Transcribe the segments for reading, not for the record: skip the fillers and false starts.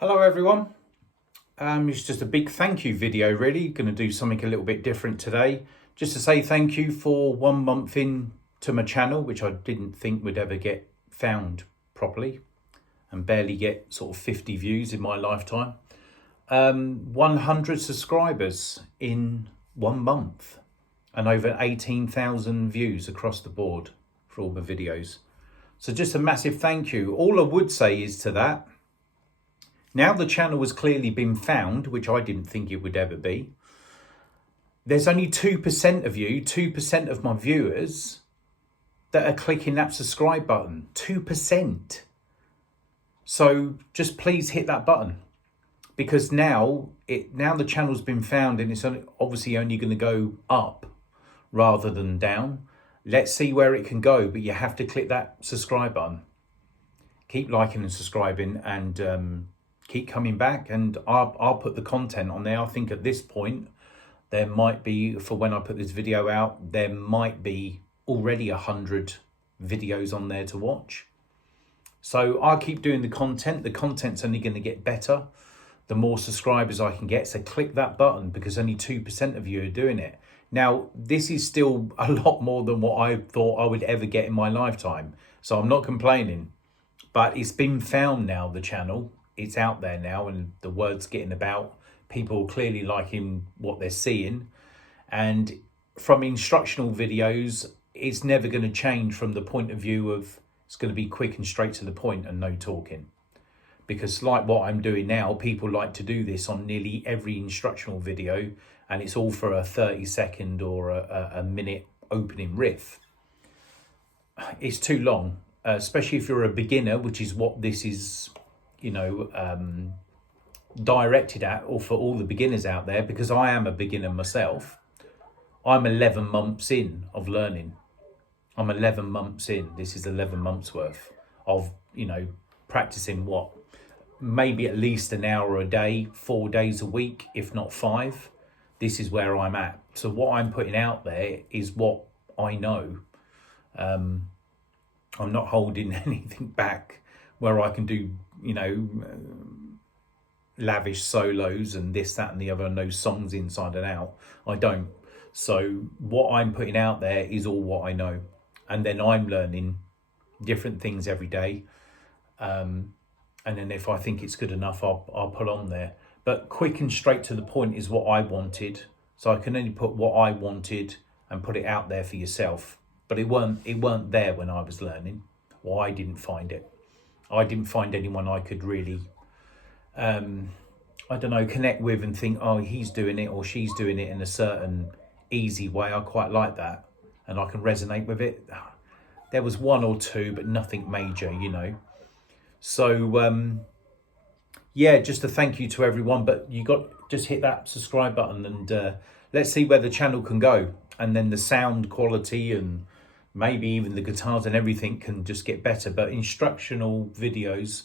Hello everyone. It's just a big thank you video really. Going to do something a little bit different today. Just to say thank you for 1 month in to my channel, which I didn't think would ever get found properly and barely get sort of 50 views in my lifetime. 100 subscribers in 1 month and over 18,000 views across the board for all the videos. So just a massive thank you. All I would say is to that, now the channel has clearly been found, which I didn't think it would ever be. There's only 2% of you, 2% of my viewers that are clicking that subscribe button. 2%. So just please hit that button, because now the channel's been found and it's obviously only going to go up rather than down. Let's see where it can go, but you have to click that subscribe button. Keep liking and subscribing, and keep coming back, and I'll put the content on there. I think at this point there might be, for when I put this video out, there might be already 100 videos on there to watch. So I'll keep doing the content. The content's only going to get better the more subscribers I can get. So click that button, because only 2% of you are doing it. Now, this is still a lot more than what I thought I would ever get in my lifetime. So I'm not complaining, but it's been found now, the channel. It's out there now and the word's getting about. People clearly liking what they're seeing. And from instructional videos, it's never going to change from the point of view of it's going to be quick and straight to the point and no talking. Because like what I'm doing now, people like to do this on nearly every instructional video, and it's all for a 30-second or a minute opening riff. It's too long, especially if you're a beginner, which is what this is, directed at, or for all the beginners out there, because I am a beginner myself. I'm 11 months in of learning. I'm 11 months in. This is 11 months worth of, practicing what? Maybe at least an hour a day, 4 days a week, if not 5. This is where I'm at. So what I'm putting out there is what I know. I'm not holding anything back where I can do, lavish solos and this, that and the other, no songs inside and out. I don't. So what I'm putting out there is all what I know. And then I'm learning different things every day. And then if I think it's good enough, I'll put on there. But quick and straight to the point is what I wanted. So I can only put what I wanted and put it out there for yourself. But it weren't there when I was learning, or I didn't find it. I didn't find anyone I could really, connect with and think, oh, he's doing it or she's doing it in a certain easy way. I quite like that, and I can resonate with it. There was one or two, but nothing major, So, yeah, just a thank you to everyone. But just hit that subscribe button, and let's see where the channel can go. And then the sound quality and maybe even the guitars and everything can just get better. But instructional videos,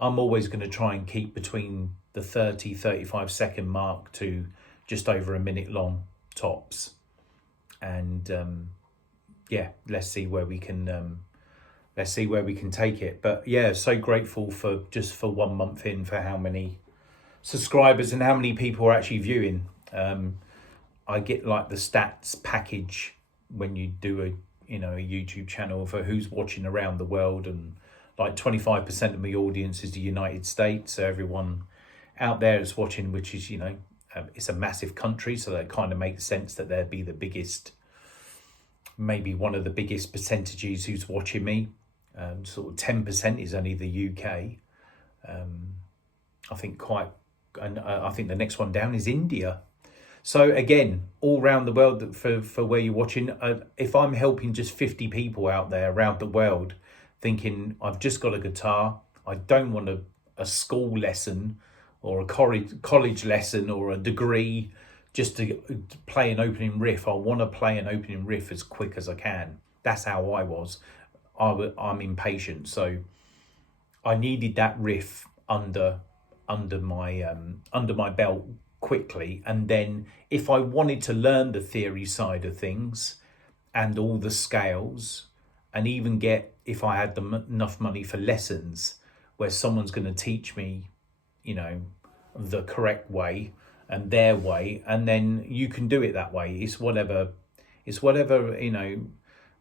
I'm always going to try and keep between the 35 second mark to just over a minute long tops. And yeah, let's see where we can take it. But yeah, so grateful for 1 month in, for how many subscribers and how many people are actually viewing. I get like the stats package when you do a YouTube channel for who's watching around the world, and like 25% of my audience is the United States. So everyone out there is watching, which is, it's a massive country. So that kind of makes sense that there'd be the biggest, maybe one of the biggest percentages who's watching me. Sort of 10% is only the UK. I think I think the next one down is India. So again, all around the world, for where you're watching, if I'm helping just 50 people out there around the world thinking, I've just got a guitar, I don't want a school lesson or a college lesson or a degree just to play an opening riff. I want to play an opening riff as quick as I can. That's how I was. I'm impatient, so I needed that riff under my belt quickly. And then if I wanted to learn the theory side of things and all the scales, and even get, if I had enough money for lessons where someone's going to teach me you know, the correct way and their way, and then you can do it that way. It's whatever, you know,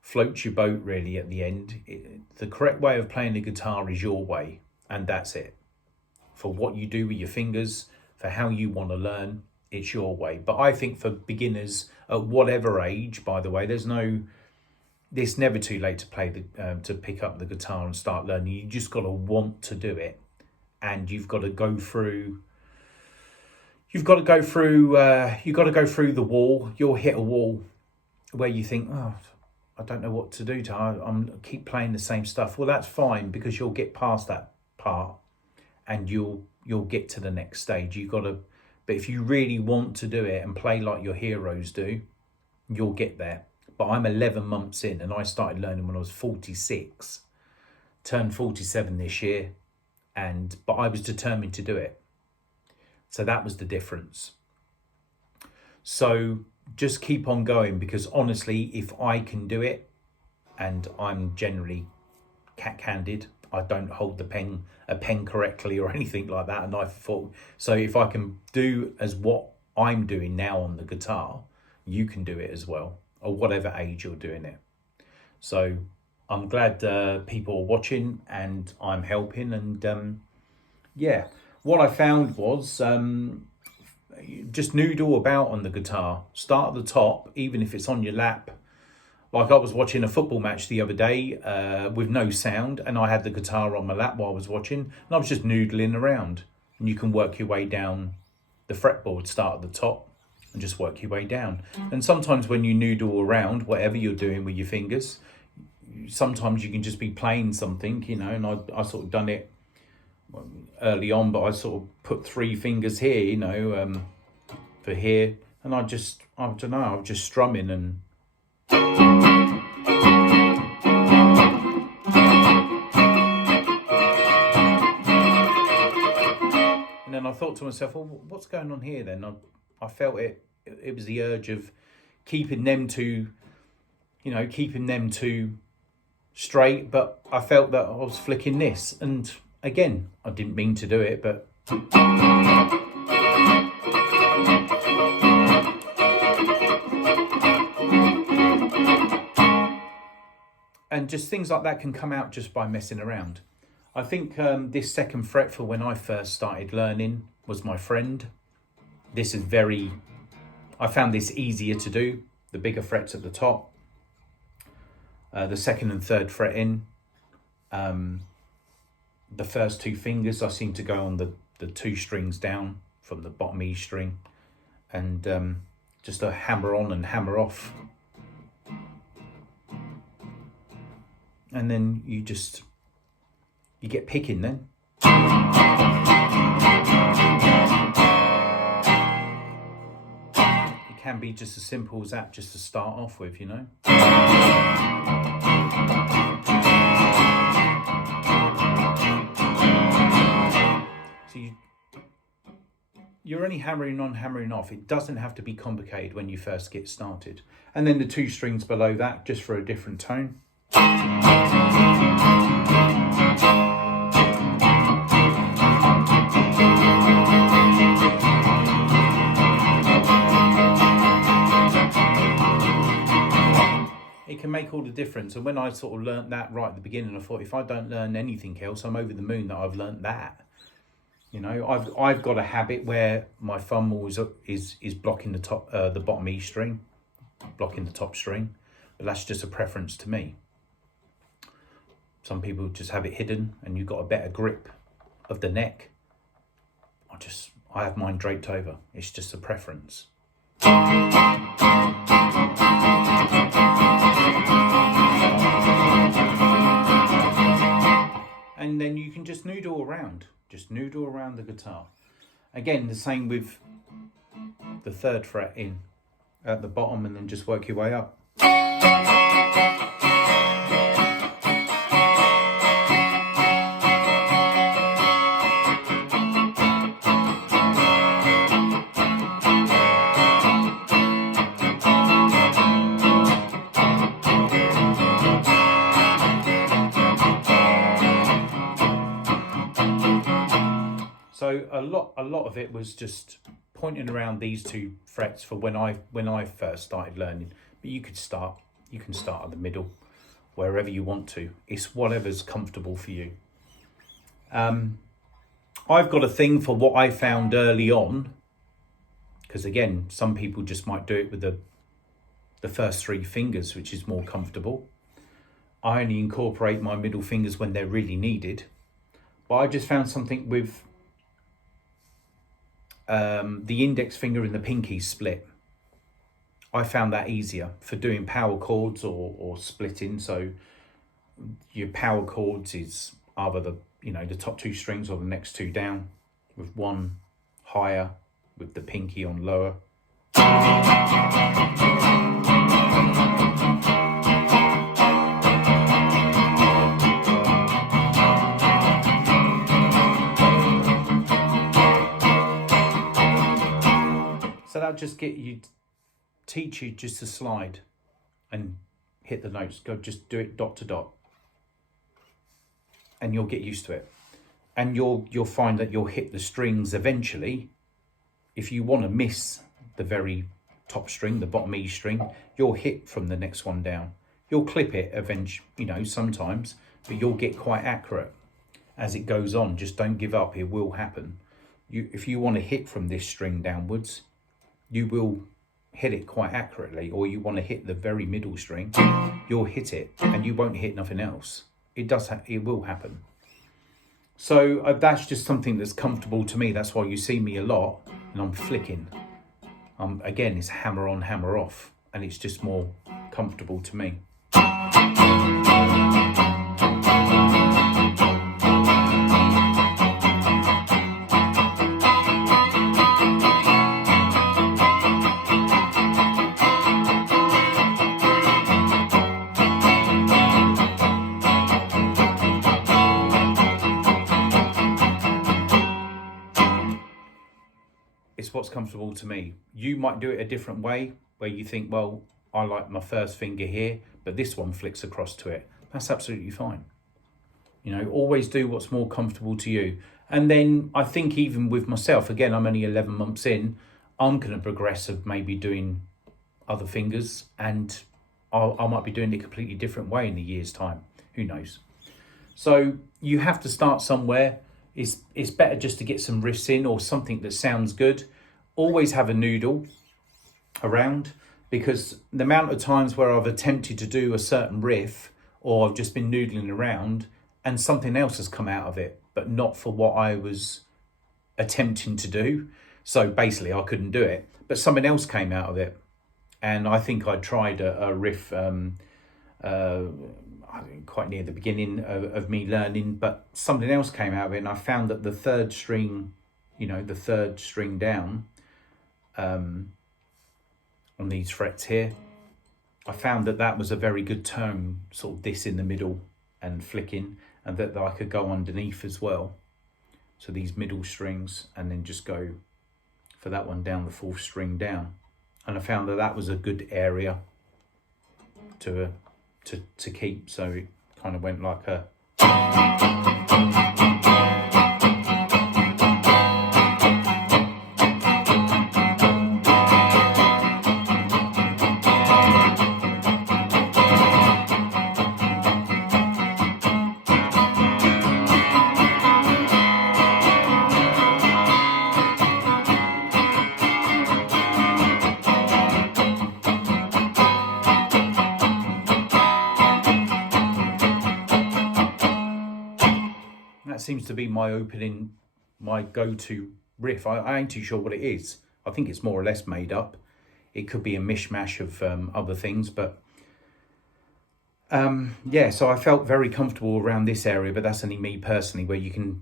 floats your boat really at the end. The correct way of playing the guitar is your way, and that's it. For what you do with your fingers, for how you want to learn, it's your way. But I think for beginners at whatever age, by the way, it's never too late to play to pick up the guitar and start learning. You just got to want to do it, and you've got to go through the wall. You'll hit a wall where you think, oh, I don't know what to do. I keep playing the same stuff. Well, that's fine, because you'll get past that part, and you'll get to the next stage. But if you really want to do it and play like your heroes do, you'll get there. But I'm 11 months in, and I started learning when I was 46, turned 47 this year, but I was determined to do it. So that was the difference. So just keep on going, because honestly, if I can do it, and I'm generally cat-handed, I don't hold a pen correctly or anything like that, and I thought, so if I can do as what I'm doing now on the guitar, you can do it as well, or whatever age you're doing it. So I'm glad people are watching and I'm helping. And yeah, what I found was just noodle about on the guitar. Start at the top, even if it's on your lap. Like I was watching a football match the other day with no sound, and I had the guitar on my lap while I was watching, and I was just noodling around. And you can work your way down the fretboard, start at the top and just work your way down. And sometimes when you noodle around, whatever you're doing with your fingers, sometimes you can just be playing something, you know, and I sort of done it early on, but I sort of put 3 fingers here, you know, for here, and I don't know, I was just strumming and then I thought to myself, well, what's going on here then? I felt it was the urge of keeping them two straight, but I felt that I was flicking this, and again, I didn't mean to do it, but and just things like that can come out just by messing around. I think this second fret for when I first started learning was my friend. I found this easier to do, the bigger frets at the top, the second and third fret in. The first 2 fingers I seem to go on the 2 strings down from the bottom E string, and just a hammer on and hammer off. And then you get picking then. It can be just as simple as that, just to start off with, you know. So you're only hammering on, hammering off. It doesn't have to be complicated when you first get started. And then the 2 strings below that, just for a different tone. It can make all the difference. And when I sort of learnt that right at the beginning, I thought, if I don't learn anything else, I'm over the moon that I've learnt that. You know, I've got a habit where my thumb always is blocking the bottom E string, blocking the top string, but that's just a preference to me. Some people just have it hidden, and you've got a better grip of the neck. I have mine draped over. It's just a preference. And then you can just noodle around the guitar. Again, the same with the 3rd fret in at the bottom, and then just work your way up. So a lot of it was just pointing around these two frets for when I first started learning. But you can start at the middle, wherever you want to. It's whatever's comfortable for you. I've got a thing for what I found early on, because again, some people just might do it with the first three fingers, which is more comfortable. I only incorporate my middle fingers when they're really needed. But I just found something with the index finger and the pinky split. I found that easier for doing power chords or splitting. So your power chords is either the top two strings or the next two down, with one higher with the pinky on lower. So that'll just teach you just to slide and hit the notes. Just do it dot to dot, and you'll get used to it. And you'll find that you'll hit the strings eventually. If you want to miss the very top string, the bottom E string, you'll hit from the next one down. You'll clip it eventually, sometimes, but you'll get quite accurate as it goes on. Just don't give up. It will happen. If you want to hit from this string downwards, you will hit it quite accurately. Or you want to hit the very middle string, you'll hit it and you won't hit nothing else. It will happen. So that's just something that's comfortable to me. That's why you see me a lot and I'm flicking. Again, it's hammer on, hammer off, and it's just more comfortable to me. It's what's comfortable to me. You might do it a different way, where you think, well, I like my first finger here, but this one flicks across to it. That's absolutely fine. Always do what's more comfortable to you. And then I think even with myself, again, I'm only 11 months in, I'm going to progress of maybe doing other fingers, and I might be doing it a completely different way in a year's time. Who knows? So you have to start somewhere. It's better just to get some riffs in or something that sounds good. Always have a noodle around, because the amount of times where I've attempted to do a certain riff, or I've just been noodling around and something else has come out of it, but not for what I was attempting to do. So basically I couldn't do it, but something else came out of it. And I think I tried a riff quite near the beginning of me learning, but something else came out of it, and I found that the third string, the third string down on these frets here, I found that was a very good tone, sort of this in the middle and flicking, and that I could go underneath as well. So these middle strings, and then just go for that one down the fourth string down. And I found that was a good area to keep. So it kind of went like a... That seems to be my go-to riff. I ain't too sure what it is. I think it's more or less made up. It could be a mishmash of other things, but yeah, so I felt very comfortable around this area, but that's only me personally, where you can,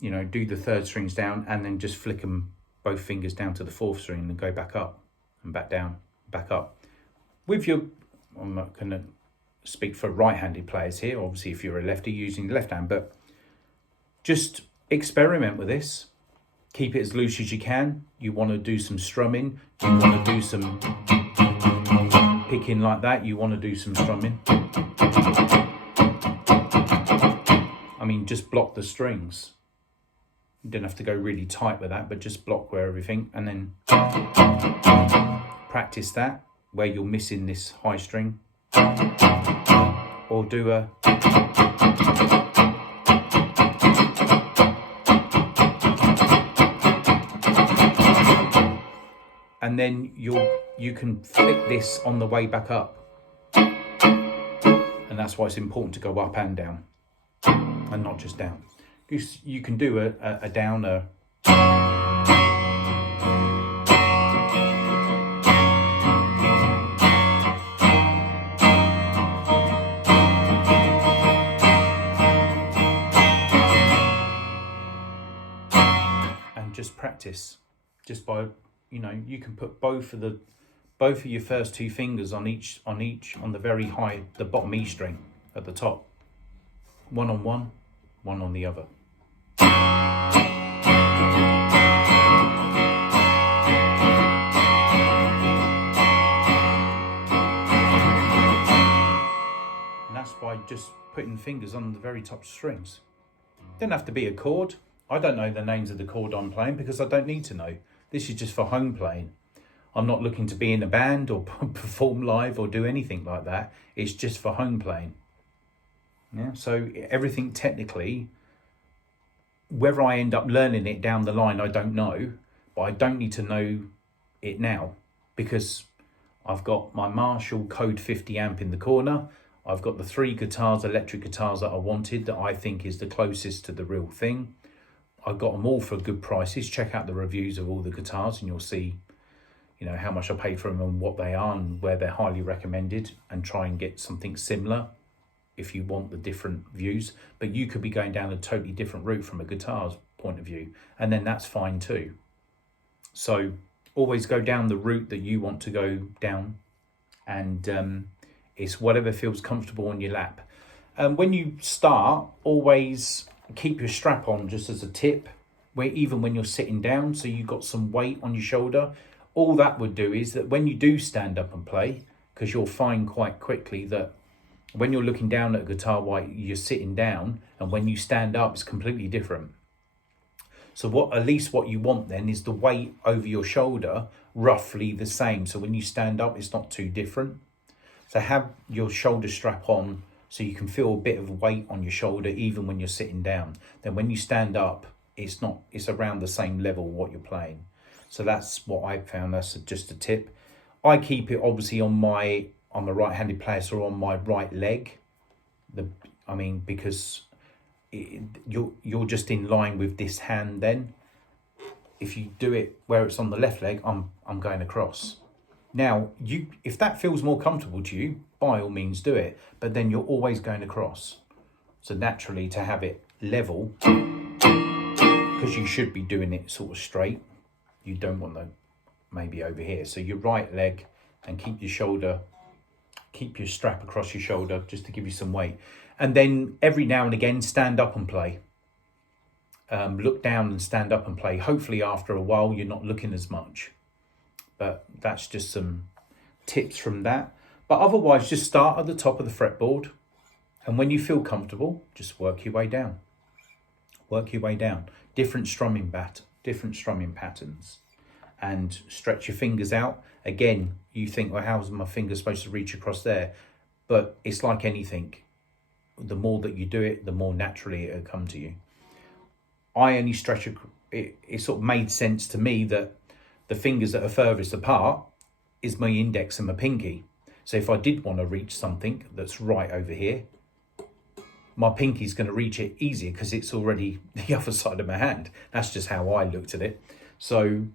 do the third strings down and then just flick them, both fingers down to the fourth string, and go back up and back down, back up. I'm not going to speak for right-handed players here, obviously if you're a lefty using the left hand, but just experiment with this. Keep it as loose as you can. You want to do some strumming. You want to do some picking like that. You want to do some strumming. I mean, just block the strings. You don't have to go really tight with that, but just block where everything, and then practice that where you're missing this high string, or do a and then you can flick this on the way back up, and that's why it's important to go up and down and not just down. You can do a downer. And just practice, just by, you know, you can put both of your first two fingers on the very high, the bottom E string at the top, one on one, one on the other. And that's by just putting fingers on the very top strings. Don't have to be a chord. I don't know the names of the chord I'm playing because I don't need to know. This is just for home playing. I'm not looking to be in a band or perform live or do anything like that. It's just for home playing. Yeah, so everything technically, whether I end up learning it down the line, I don't know, but I don't need to know it now because I've got my Marshall Code 50 amp in the corner. I've got the 3 guitars, electric guitars that I wanted, that I think is the closest to the real thing. I've got them all for good prices. Check out the reviews of all the guitars and you'll see, you know, how much I paid for them and what they are and where they're highly recommended, and try and get something similar if you want the different views. But you could be going down a totally different route from a guitar's point of view, and then that's fine too. So always go down the route that you want to go down, and it's whatever feels comfortable on your lap. When you start, always keep your strap on, just as a tip, where even when you're sitting down, so you've got some weight on your shoulder. All that would do is that when you do stand up and play, because you'll find quite quickly that when you're looking down at a guitar while you're sitting down, and when you stand up, it's completely different. So at least what you want then is the weight over your shoulder roughly the same. So when you stand up, it's not too different. So have your shoulder strap on so you can feel a bit of weight on your shoulder even when you're sitting down. Then when you stand up, it's around the same level what you're playing. So that's what I found. That's just a tip. I keep it obviously I'm a right-handed player, so on my right leg. Because you're just in line with this hand then. If you do it where it's on the left leg, I'm going across. Now, if that feels more comfortable to you, by all means do it, but then you're always going across. So naturally, to have it level, because you should be doing it sort of straight, you don't want to maybe over here. So your right leg, and keep your strap across your shoulder just to give you some weight. And then every now and again, stand up and play. Look down and stand up and play. Hopefully after a while, you're not looking as much. But that's just some tips from that. But otherwise, just start at the top of the fretboard. And when you feel comfortable, just work your way down. Work your way down. Different strumming patterns. And stretch your fingers out. Again, you think, well, how's my finger supposed to reach across there? But it's like anything. The more that you do it, the more naturally it'll come to you. I only stretch it. It sort of made sense to me that the fingers that are furthest apart is my index and my pinky. So if I did want to reach something that's right over here, my pinky's going to reach it easier because it's already the other side of my hand. That's just how I looked at it. So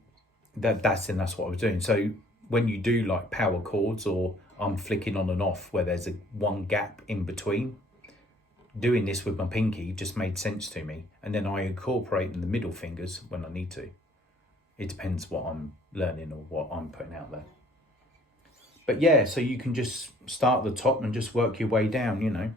that's what I was doing. So when you do like power chords, or I'm flicking on and off where there's one gap in between, doing this with my pinky just made sense to me. And then I incorporate in the middle fingers when I need to. It depends what I'm learning or what I'm putting out there. But yeah, so you can just start at the top and just work your way down, you know.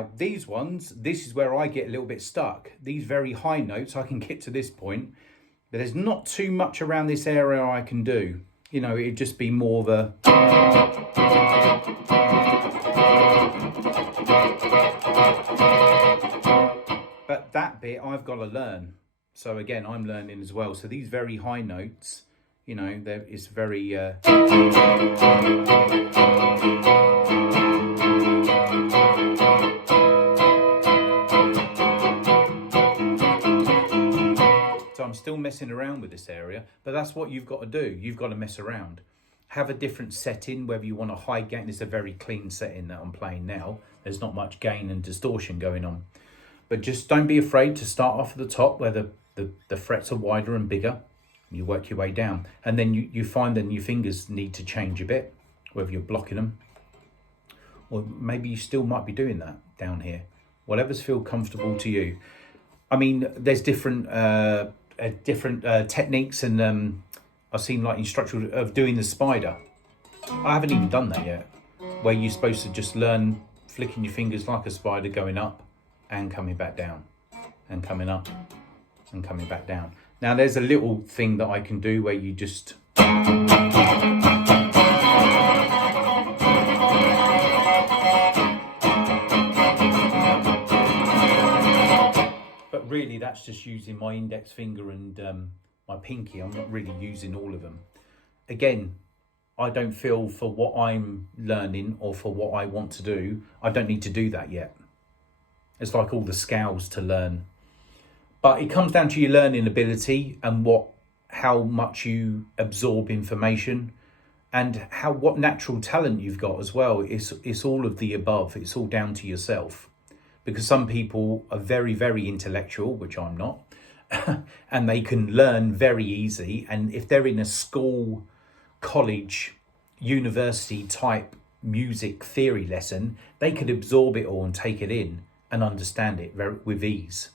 Now, these ones, this is where I get a little bit stuck. These very high notes, I can get to this point, but there's not too much around this area I can do. You know, it'd just be more of a... But that bit I've got to learn. So again, I'm learning as well. So these very high notes, you know, it's very... So I'm still messing around with this area, but that's what you've got to do. You've got to mess around. Have a different setting, whether you want a high gain. It's a very clean setting that I'm playing now. There's not much gain and distortion going on. But just don't be afraid to start off at the top where the frets are wider and bigger. You work your way down. And then you find that your fingers need to change a bit, whether you're blocking them. Or maybe you still might be doing that down here. Whatever's feel comfortable to you. I mean, there's different techniques, and I've seen like instructional of doing the spider. I haven't even done that yet, where you're supposed to just learn flicking your fingers like a spider, going up and coming back down, and coming up and coming back down. Now there's a little thing that I can do where you just... But really that's just using my index finger and my pinky. I'm not really using all of them. Again, I don't feel for what I'm learning or for what I want to do, I don't need to do that yet. It's like all the scales to learn. But it comes down to your learning ability and how much you absorb information, and what natural talent you've got as well. It's all of the above. It's all down to yourself. Because some people are very, very intellectual, which I'm not, and they can learn very easy. And if they're in a school, college, university type music theory lesson, they could absorb it all and take it in and understand it with ease.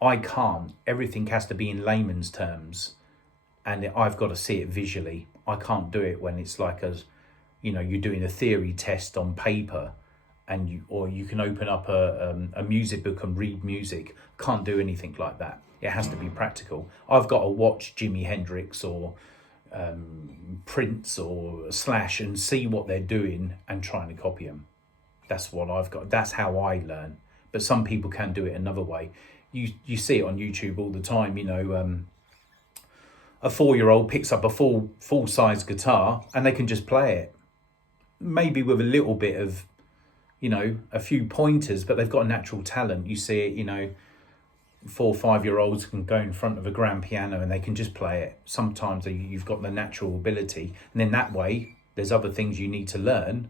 I can't. Everything has to be in layman's terms, and I've got to see it visually. I can't do it when it's like you're doing a theory test on paper, and you can open up a music book and read music. Can't do anything like that. It has to be practical. I've got to watch Jimi Hendrix or Prince or Slash and see what they're doing and trying to copy them. That's what I've got. That's how I learn. But some people can do it another way. You see it on YouTube all the time. A 4-year-old picks up a full size guitar and they can just play it, maybe with a little bit of, a few pointers, but they've got a natural talent. You see it, 4 or 5-year-olds can go in front of a grand piano and they can just play it. Sometimes you've got the natural ability, and then that way there's other things you need to learn.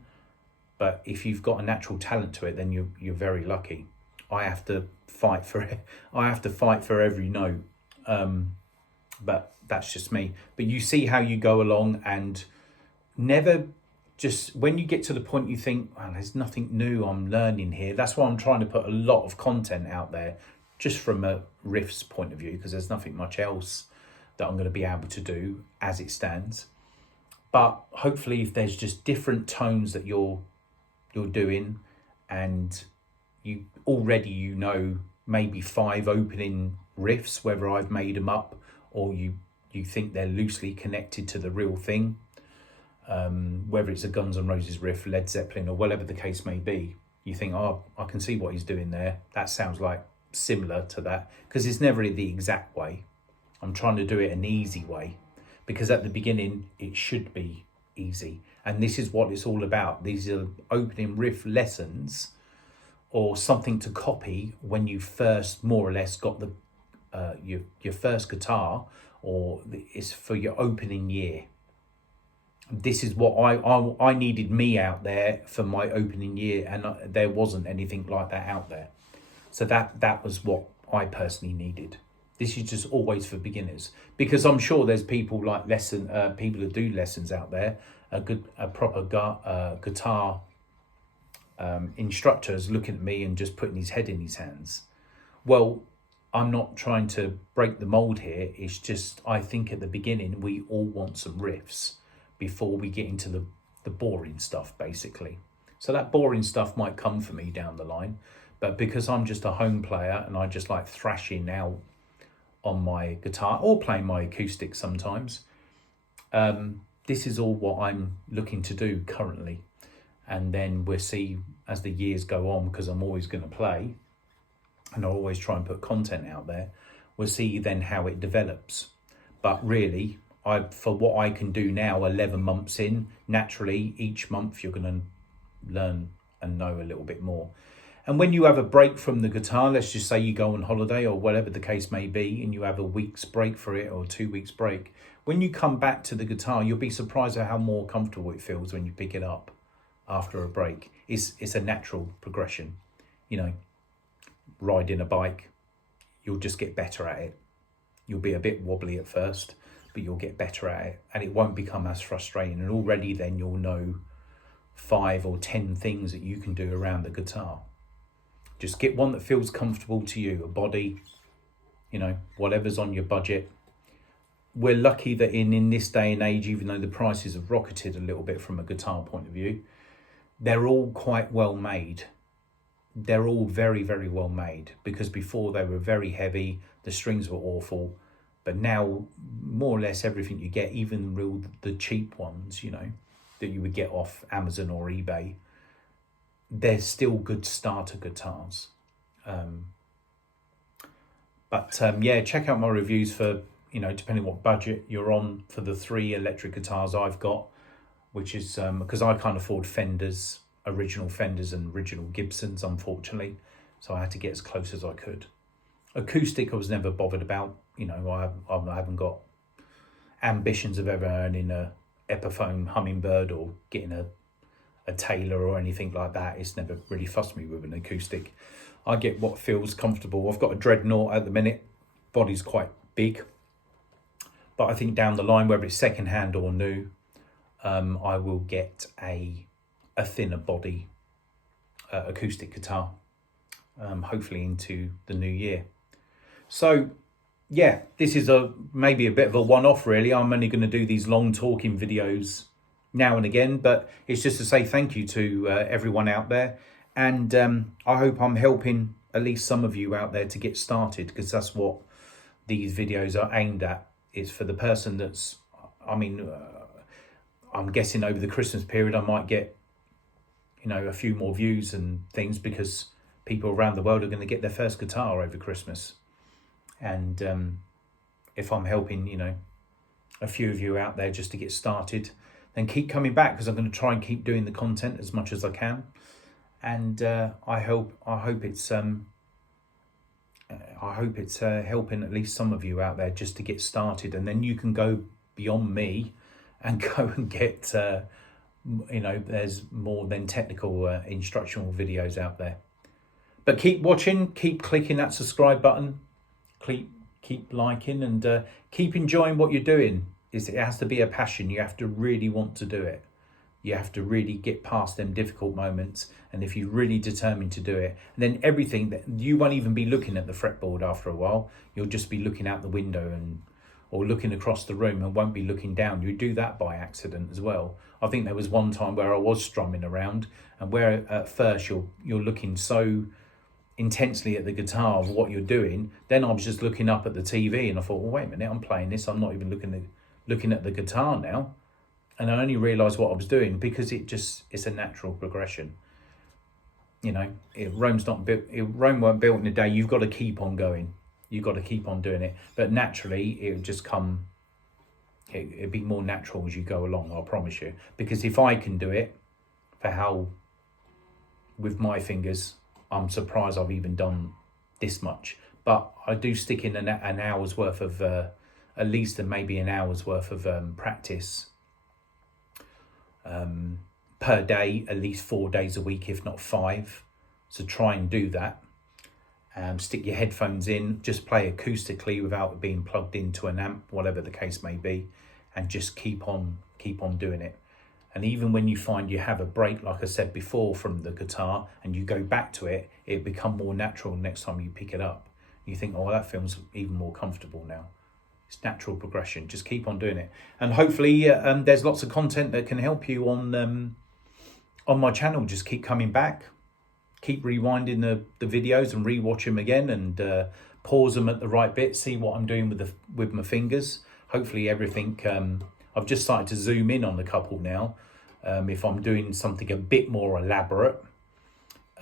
But if you've got a natural talent to it, then you're very lucky. I have to fight for it. I have to fight for every note. But that's just me. But you see how you go along, and never just, when you get to the point you think, well, there's nothing new I'm learning here. That's why I'm trying to put a lot of content out there, just from a riffs point of view, because there's nothing much else that I'm going to be able to do as it stands. But hopefully, if there's just different tones that you're doing, and you already maybe 5 opening riffs, whether I've made them up or you think they're loosely connected to the real thing, whether it's a Guns N' Roses riff, Led Zeppelin, or whatever the case may be, you think, oh, I can see what he's doing there. That sounds like similar to that, because it's never the exact way. I'm trying to do it an easy way, because at the beginning it should be easy, and this is what it's all about. These are opening riff lessons, or something to copy when you first more or less got the your first guitar, or it's for your opening year. This is what I needed me out there for my opening year, and there wasn't anything like that out there. So that was what I personally needed. This is just always for beginners, because I'm sure there's people like people who do lessons out there, a proper guitar instructors looking at me and just putting his head in his hands. Well, I'm not trying to break the mold here. It's just, I think at the beginning we all want some riffs before we get into the boring stuff, basically. So that boring stuff might come for me down the line. But because I'm just a home player and I just like thrashing out on my guitar or playing my acoustic sometimes, this is all what I'm looking to do currently. And then we'll see as the years go on, because I'm always going to play and I'll always try and put content out there. We'll see then how it develops. But really, for what I can do now, 11 months in, naturally, each month you're going to learn and know a little bit more. And when you have a break from the guitar, let's just say you go on holiday or whatever the case may be, and you have a week's break for it or 2 weeks break, when you come back to the guitar, you'll be surprised at how more comfortable it feels when you pick it up after a break. It's a natural progression. You know, riding a bike, you'll just get better at it. You'll be a bit wobbly at first, but you'll get better at it and it won't become as frustrating. And already then you'll know 5 or 10 things that you can do around the guitar. Just get one that feels comfortable to you, a body, you know, whatever's on your budget. We're lucky that in this day and age, even though the prices have rocketed a little bit from a guitar point of view, they're all quite well made. They're all very, very well made, because before they were very heavy, the strings were awful. But now more or less everything you get, even the cheap ones, you know, that you would get off Amazon or eBay, they're still good starter guitars. Yeah, check out my reviews for, you know, depending what budget you're on, for the 3 electric guitars I've got, which is because I can't afford Fenders, original Fenders and original Gibsons, unfortunately. So I had to get as close as I could. Acoustic I was never bothered about. You know, I haven't got ambitions of ever earning a Epiphone Hummingbird or getting a Taylor or anything like that. It's never really fussed me with an acoustic. I get what feels comfortable. I've got a Dreadnought at the minute. Body's quite big. But I think down the line, whether it's second-hand or new, I will get a thinner body acoustic guitar, hopefully into the new year. So yeah, this is maybe a bit of a one-off really. I'm only going to do these long talking videos now and again, but it's just to say thank you to everyone out there. And I hope I'm helping at least some of you out there to get started, because that's what these videos are aimed at. It's for the person that's, I'm guessing over the Christmas period I might get, you know, a few more views and things, because people around the world are going to get their first guitar over Christmas. And if I'm helping, you know, a few of you out there just to get started, then keep coming back, because I'm going to try and keep doing the content as much as I can. And I hope it's helping at least some of you out there just to get started, and then you can go beyond me and go and get you know, there's more than technical instructional videos out there. But keep watching, keep clicking that subscribe button, keep liking, and keep enjoying what you're doing. It has to be a passion. You have to really want to do it. You have to really get past them difficult moments, and if you're really determined to do it, then everything that you won't even be looking at the fretboard after a while. You'll just be looking out the window or looking across the room, and won't be looking down. You do that by accident as well. I think there was one time where I was strumming around, and where at first you're looking so intensely at the guitar of what you're doing, then I was just looking up at the TV, and I thought, well, wait a minute, I'm playing this, I'm not even looking at the guitar now. And I only realised what I was doing, because it's a natural progression. You know, Rome weren't built in a day. You've got to keep on going. You've got to keep on doing it. But naturally, it would just come, it'd be more natural as you go along, I promise you. Because if I can do it, with my fingers, I'm surprised I've even done this much. But I do stick in an hour's worth of, at least maybe an hour's worth of practice per day, at least 4 days a week, if not 5. So try and do that. Stick your headphones in, just play acoustically without being plugged into an amp, whatever the case may be, and just keep on doing it. And even when you find you have a break, like I said before, from the guitar, and you go back to it, it become more natural next time you pick it up. You think, oh, that feels even more comfortable now. It's natural progression. Just keep on doing it, and hopefully there's lots of content that can help you on on my channel just keep coming back. Keep rewinding the videos and rewatch them again, and pause them at the right bit, see what I'm doing with my fingers. Hopefully everything, I've just started to zoom in on the couple now. If I'm doing something a bit more elaborate,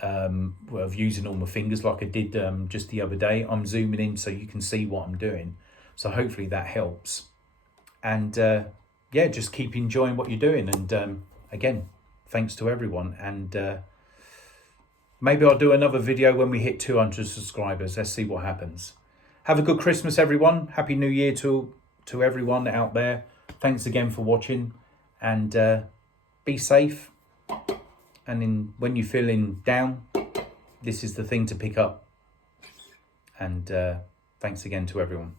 of using all my fingers like I did just the other day, I'm zooming in so you can see what I'm doing. So hopefully that helps. And yeah, just keep enjoying what you're doing. And again, thanks to everyone. And maybe I'll do another video when we hit 200 subscribers. Let's see what happens. Have a good Christmas, everyone. Happy New Year to everyone out there. Thanks again for watching, and be safe. And when you're feeling down, this is the thing to pick up. And thanks again to everyone.